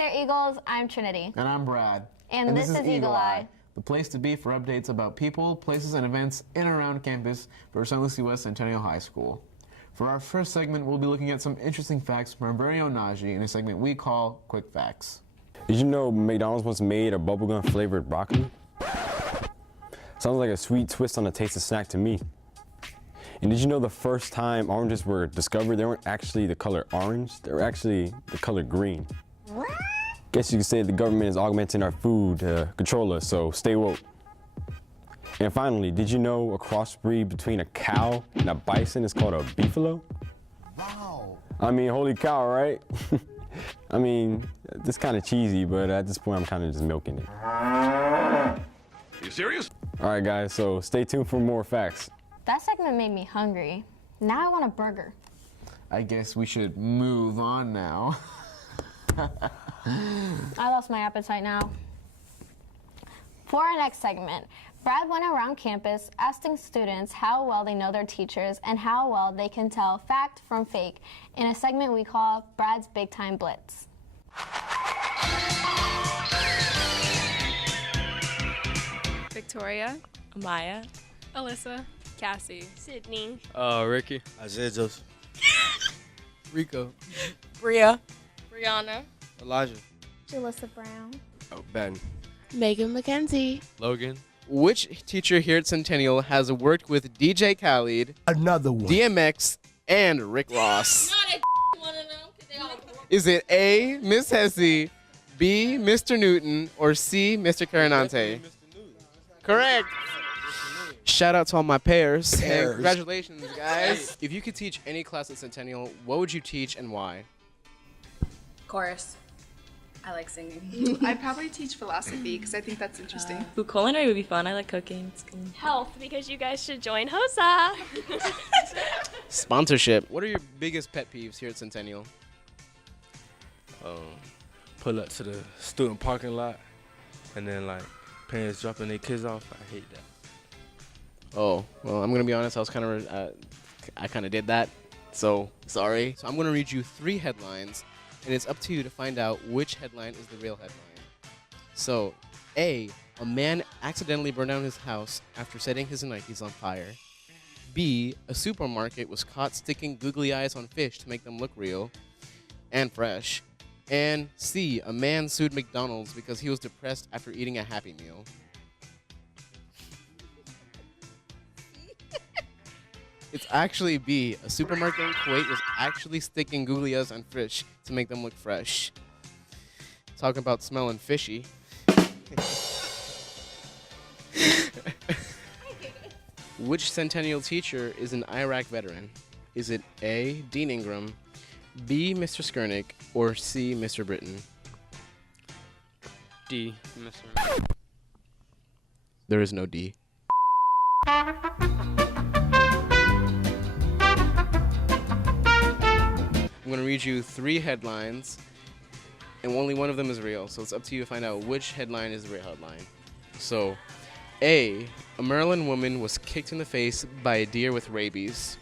there, Eagles. I'm Trinity. And I'm Brad. And this is Eagle Eye, the place to be for updates about people, places, and events in and around campus for St. Lucie West Centennial High School. For our first segment, we'll be looking at some interesting facts from our very own Najee in a segment we call Quick Facts. Did you know McDonald's once made a bubblegum flavored broccoli? Sounds like a sweet twist on a tasty snack to me. And did you know the first time oranges were discovered, they weren't actually the color orange, they were actually the color green. Guess you could say the government is augmenting our food to control us, so stay woke. And finally, did you know a crossbreed between a cow and a bison is called a beefalo? Wow. I mean, holy cow, right? I mean, it's kind of cheesy, but at this point, I'm kind of just milking it. Are you serious? All right, guys, so stay tuned for more facts. That segment made me hungry. Now I want a burger. I guess we should move on now. I lost my appetite now. For our next segment, Brad went around campus asking students how well they know their teachers and how well they can tell fact from fake in a segment we call Brad's Big Time Blitz. Victoria, Amaya, Alyssa, Cassie, Sydney, Ricky, Isaiah Joseph, Rico, Bria, Brianna, Elijah, Jalissa Brown. Ben, Megan McKenzie, Logan. Which teacher here at Centennial has worked with DJ Khaled, another one, DMX, and Rick Ross? Is it A, Miss Hesse, B, Mr. Newton, or C, Mr. Carinante? Correct. Shout out to all my pairs. Hey, congratulations, guys. If you could teach any class at Centennial, what would you teach and why? Chorus. I like singing. I'd probably teach philosophy because I think that's interesting. Food culinary would be fun. I like cooking. It's cool. Health, because you guys should join HOSA. Sponsorship. What are your biggest pet peeves here at Centennial? Pull up to the student parking lot and then like parents dropping their kids off. I hate that. Oh, well, I'm gonna be honest. I kind of did that, so sorry. So I'm gonna read you 3 headlines, and it's up to you to find out which headline is the real headline. So, A, a man accidentally burned down his house after setting his Nikes on fire. B, a supermarket was caught sticking googly eyes on fish to make them look real and fresh. And C, a man sued McDonald's because he was depressed after eating a Happy Meal. It's actually B. A supermarket in Kuwait was actually sticking googly eyes on fish to make them look fresh. Talking about smelling fishy. Which Centennial teacher is an Iraq veteran? Is it A, Dean Ingram, B, Mr. Skernick, or C, Mr. Britton? D, Mr. There is no D. I'm going to read you 3 headlines, and only one of them is real, so it's up to you to find out which headline is the real headline. So, A, a Maryland woman was kicked in the face by a deer with rabies.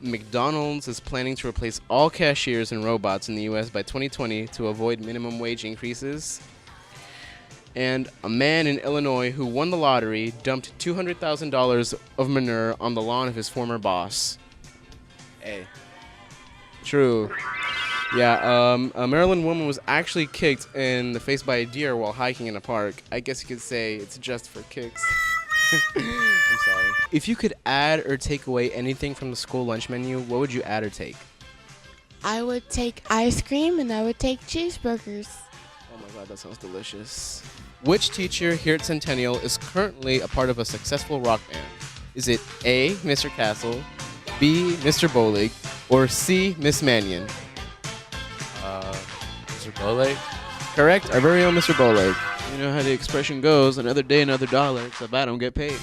McDonald's is planning to replace all cashiers and robots in the U.S. by 2020 to avoid minimum wage increases. And a man in Illinois who won the lottery dumped $200,000 of manure on the lawn of his former boss. A. True. Yeah, a Maryland woman was actually kicked in the face by a deer while hiking in a park. I guess you could say it's just for kicks. I'm sorry. If you could add or take away anything from the school lunch menu, what would you add or take? I would take ice cream and I would take cheeseburgers. Oh my god, that sounds delicious. Which teacher here at Centennial is currently a part of a successful rock band? Is it A, Mr. Castle, B, Mr. Bolig, or C, Miss Mannion? Mr. Bole. Correct, our very own Mr. Bolig. You know how the expression goes, another day, another dollar, except I don't get paid.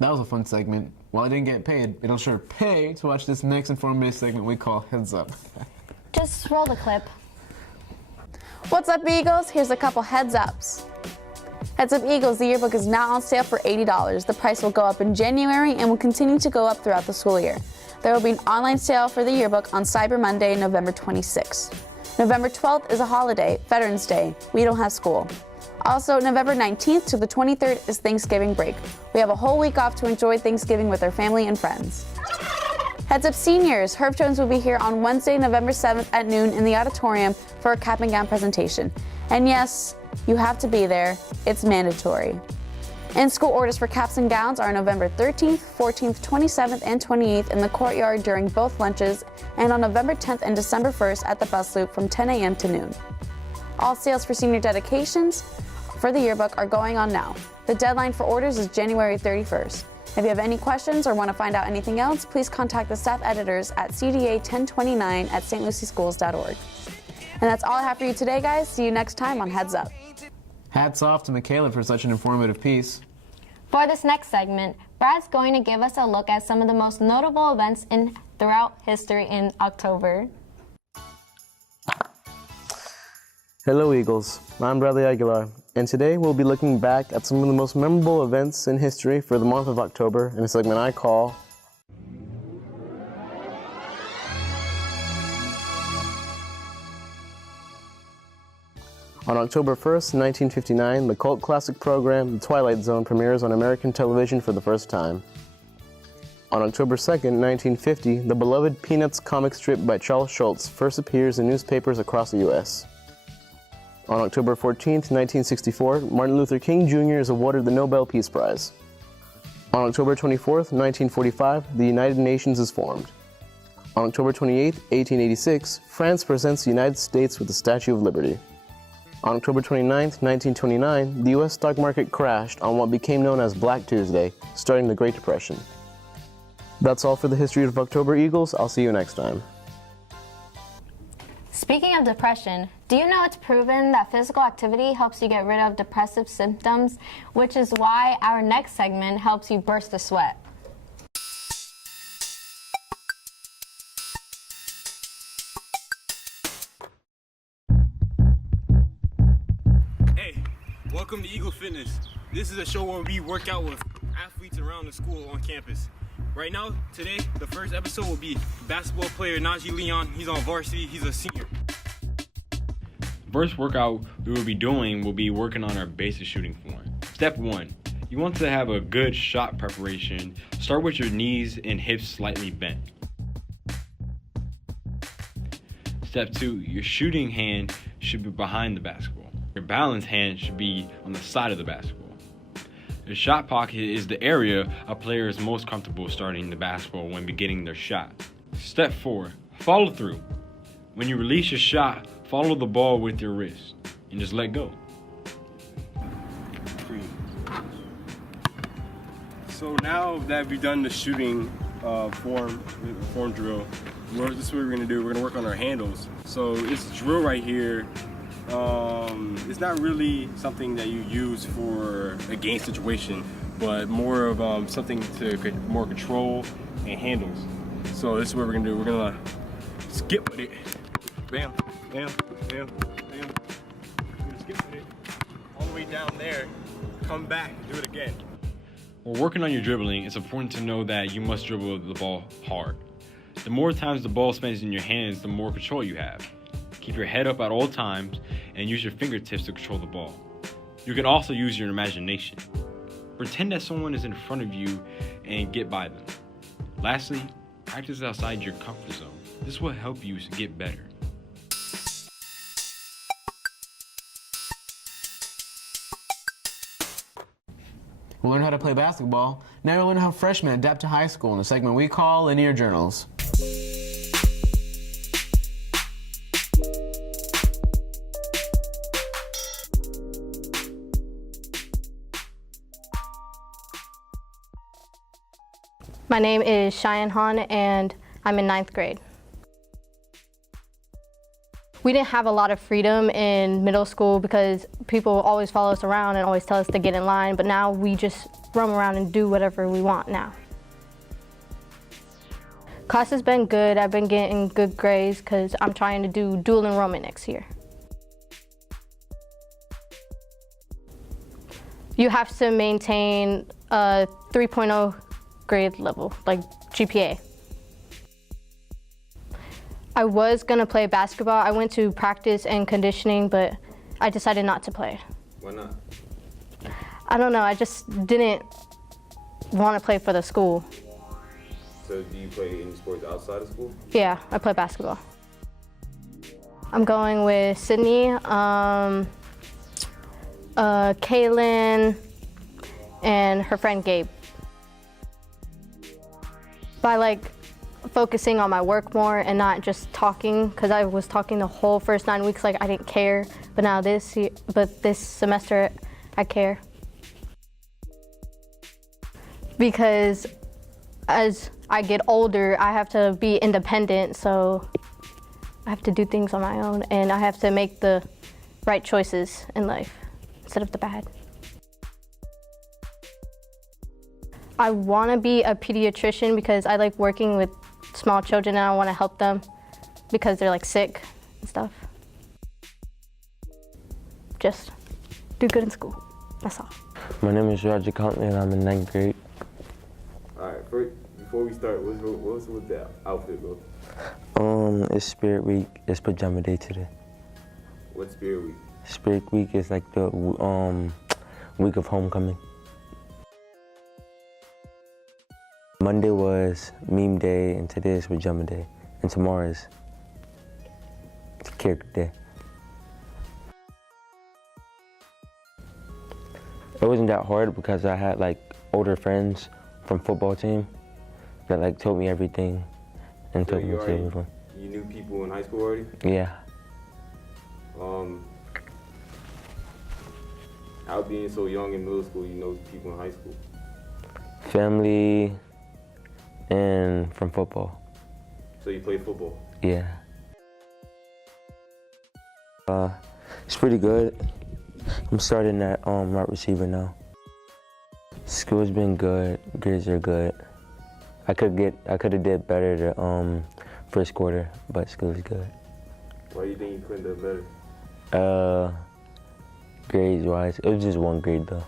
That was a fun segment. While I didn't get paid, it'll sure pay to watch this next informative segment we call Heads Up. Just roll the clip. What's up, Eagles? Here's a couple heads ups. Heads Up Eagles, the yearbook is now on sale for $80. The price will go up in January and will continue to go up throughout the school year. There will be an online sale for the yearbook on Cyber Monday, November 26th. November 12th is a holiday, Veterans Day. We don't have school. Also, November 19th to the 23rd is Thanksgiving break. We have a whole week off to enjoy Thanksgiving with our family and friends. Heads up seniors, Herb Jones will be here on Wednesday, November 7th at noon in the auditorium for a cap and gown presentation. And yes, you have to be there. It's mandatory. In-school orders for caps and gowns are November 13th, 14th, 27th, and 28th in the courtyard during both lunches, and on November 10th and December 1st at the bus loop from 10 a.m. to noon. All sales for senior dedications for the yearbook are going on now. The deadline for orders is January 31st. If you have any questions or want to find out anything else, please contact the staff editors at cda1029@stlucieschools.org. And that's all I have for you today, guys. See you next time on Heads Up. Hats off to Michaela for such an informative piece. For this next segment, Brad's going to give us a look at some of the most notable events throughout history in October. Hello Eagles, I'm Bradley Aguilar, and today we'll be looking back at some of the most memorable events in history for the month of October in a segment I call On October 1st, 1959, the cult classic program The Twilight Zone premieres on American television for the first time. On October 2nd, 1950, the beloved Peanuts comic strip by Charles Schulz first appears in newspapers across the U.S. On October 14th, 1964, Martin Luther King Jr. is awarded the Nobel Peace Prize. On October 24th, 1945, the United Nations is formed. On October 28th, 1886, France presents the United States with the Statue of Liberty. On October 29th, 1929, the U.S. stock market crashed on what became known as Black Tuesday, starting the Great Depression. That's all for the history of October, Eagles. I'll see you next time. Speaking of depression, do you know it's proven that physical activity helps you get rid of depressive symptoms, which is why our next segment helps you burst a sweat. Hey, welcome to Eagle Fitness. This is a show where we work out with athletes around the school on campus. Right now, today, the first episode will be basketball player Najee Leon. He's on varsity, he's a senior. First workout we will be doing will be working on our basic shooting form. Step 1, you want to have a good shot preparation. Start with your knees and hips slightly bent. Step 2, your shooting hand should be behind the basketball. Your balance hand should be on the side of the basketball. The shot pocket is the area a player is most comfortable starting the basketball when beginning their shot. Step 4, follow through. When you release your shot, follow the ball with your wrist and just let go. So now that we've done the shooting form drill, this is what we're gonna do. We're gonna work on our handles. So this drill right here, it's not really something that you use for a game situation, but more of something to more control and handles. So this is what we're gonna do. We're gonna skip with it. Bam, bam, bam, bam. We're gonna skip with it all the way down there. Come back, do it again. While working on your dribbling, it's important to know that you must dribble the ball hard. The more times the ball spins in your hands, the more control you have. Keep your head up at all times and use your fingertips to control the ball. You can also use your imagination. Pretend that someone is in front of you and get by them. Lastly, practice outside your comfort zone. This will help you get better. We'll learn how to play basketball. Now we'll learn how freshmen adapt to high school in a segment we call Linear Journals. My name is Cheyenne Han and I'm in 9th grade. We didn't have a lot of freedom in middle school because people always follow us around and always tell us to get in line, but now we just roam around and do whatever we want now. Class has been good. I've been getting good grades because I'm trying to do dual enrollment next year. You have to maintain a 3.0 grade level, like GPA. I was gonna play basketball. I went to practice and conditioning, but I decided not to play. Why not? I don't know, I just didn't want to play for the school. So do you play any sports outside of school? Yeah, I play basketball. I'm going with Sydney, Kaylin, and her friend Gabe. By like focusing on my work more and not just talking, because I was talking the whole first 9 weeks like I didn't care, but now this semester I care. Because as I get older, I have to be independent, so I have to do things on my own, and I have to make the right choices in life instead of the bad. I want to be a pediatrician because I like working with small children and I want to help them because they're like sick and stuff. Just do good in school, that's all. My name is Roger Contley and I'm in 9th grade. Alright, before we start, what's with the outfit, bro? It's Spirit Week. It's pajama day today. What's Spirit Week? Spirit Week is like the week of homecoming. Monday was meme day and today is pajama day. And tomorrow is character day. It wasn't that hard because I had like older friends from football team that like told me everything and told me to everything. You knew people in high school already? Yeah. Out being so young in middle school, you know people in high school? Family and from football. So you play football? Yeah. It's pretty good. I'm starting at wide receiver now. School's been good, grades are good. I could have did better the first quarter, but school's good. Why do you think you couldn't do better? Grades wise, it was just one grade though.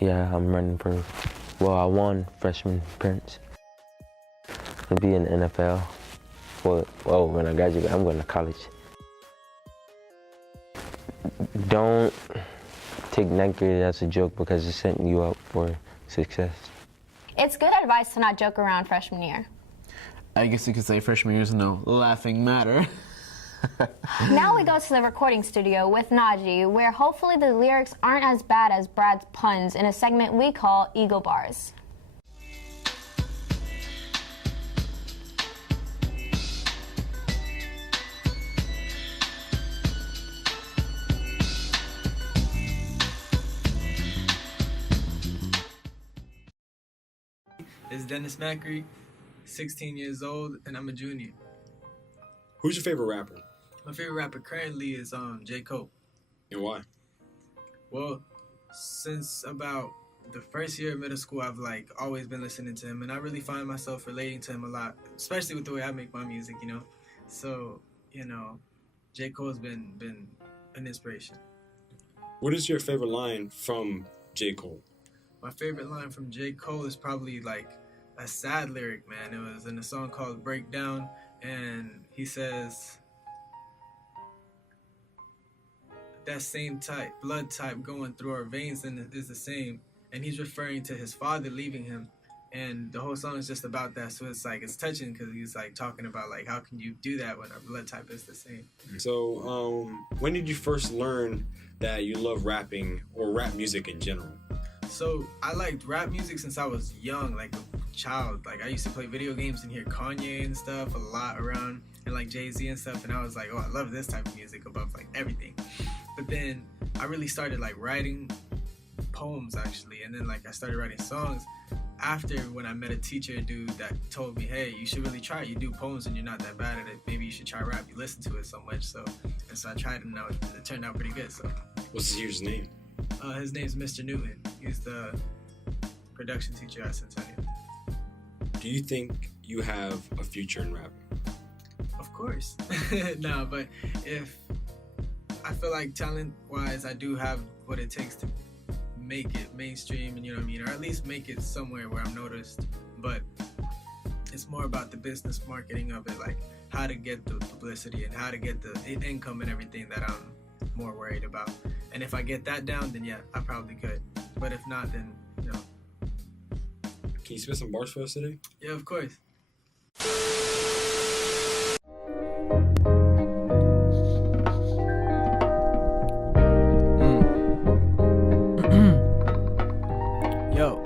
Yeah, I'm running for, well, I won freshman appearance. I'll be in the NFL. Well, when I graduate, I'm going to college. Don't take ninth grade as a joke because it's setting you up for success. It's good advice to not joke around freshman year. I guess you could say freshman year is no laughing matter. Now we go to the recording studio with Najee, where hopefully the lyrics aren't as bad as Brad's puns in a segment we call Eagle Bars. It's Dennis Macri, 16 years old, and I'm a junior. Who's your favorite rapper? My favorite rapper currently is J. Cole. And why? Well, since about the first year of middle school, I've like always been listening to him, and I really find myself relating to him a lot, especially with the way I make my music, you know. So, you know, J. Cole's been an inspiration. What is your favorite line from J. Cole? My favorite line from J. Cole is probably like a sad lyric, man. It was in a song called Breakdown, and he says, that same type, blood type going through our veins and is the same. And he's referring to his father leaving him. And the whole song is just about that. So it's like, it's touching because he's like talking about like, how can you do that when our blood type is the same? So when did you first learn that you love rapping or rap music in general? So I liked rap music since I was young, like a child. Like I used to play video games and hear Kanye and stuff a lot around, and like Jay-Z and stuff. And I was like, oh, I love this type of music above like everything. But then I really started like writing poems actually, and then like I started writing songs after when I met a teacher dude that told me, hey, you should really try it. You do poems and you're not that bad at it. Maybe you should try rap. You listen to it so much. So I tried it and now it turned out pretty good. So what's the teacher's name? His name's Mr. Newton. He's the production teacher at Centennial. Do you think you have a future in rapping? Of course. No, but if I feel like talent-wise, I do have what it takes to make it mainstream, and you know what I mean, or at least make it somewhere where I'm noticed. But It's more about the business marketing of it, like how to get the publicity and how to get the income and everything that I'm more worried about. And if I get that down, then yeah, I probably could. But if not, then no. Can you spit some bars for us today? Yeah, of course. Yo,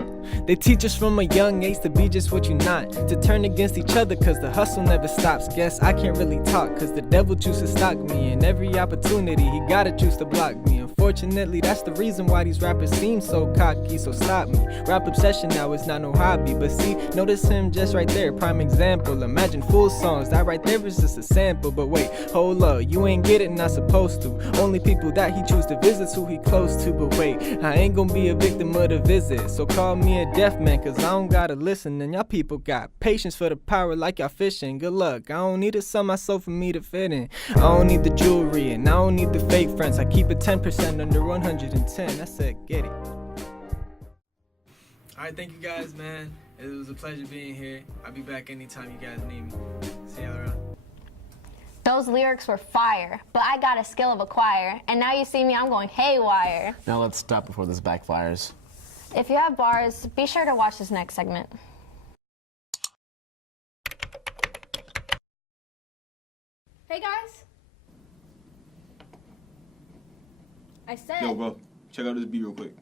they teach us from a young age to be just what you're not, to turn against each other cause the hustle never stops. Guess I can't really talk cause the devil chooses to stalk me, and every opportunity he gotta choose to block me. Unfortunately, that's the reason why these rappers seem so cocky, so stop me. Rap obsession now is not no hobby, but see, notice him just right there, prime example. Imagine full songs, that right there is just a sample. But wait, hold up, you ain't get it, not supposed to. Only people that he choose to visit's who he close to. But wait, I ain't gonna be a victim of the visit, so call me a deaf man cause I don't gotta listen. And y'all people got patience for the power like y'all fishing. Good luck, I don't need to sell myself for me to fit in. I don't need the jewelry and I don't need the fake friends. I keep it 10% under 110, that's it, get it. Alright, thank you guys, man. It was a pleasure being here. I'll be back anytime you guys need me. See y'all around. Those lyrics were fire, but I got a skill of a choir, and now you see me, I'm going haywire. Now let's stop before this backfires. If you have bars, be sure to watch this next segment. Hey guys. I said. Yo, bro, check out this beat real quick.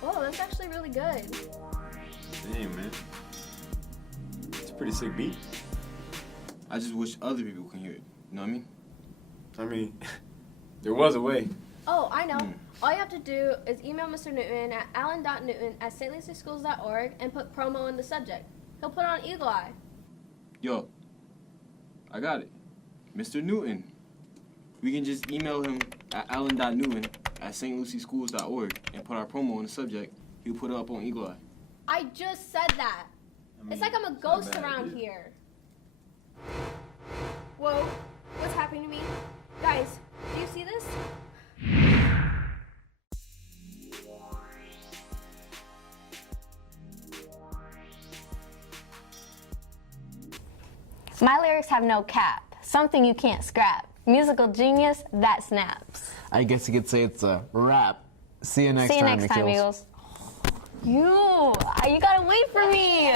Whoa, that's actually really good. Damn, man. It's a pretty sick beat. I just wish other people can hear it. You know what I mean? I mean, there was a way. Oh, I know. All you have to do is email Mr. Newton at allen.newton@stlucieschools.org and put promo in the subject. He'll put it on Eagle Eye. Yo, I got it. Mr. Newton. We can just email him at allen.newton@stlucieschools.org and put our promo in the subject. He'll put it up on Eagle Eye. I just said that. It's like I'm a ghost around here. Whoa, what's happening to me? Guys, do you see this? My lyrics have no cap, something you can't scrap. Musical genius that snaps. I guess you could say it's a rap. See you next time, Eagles. You gotta wait for me.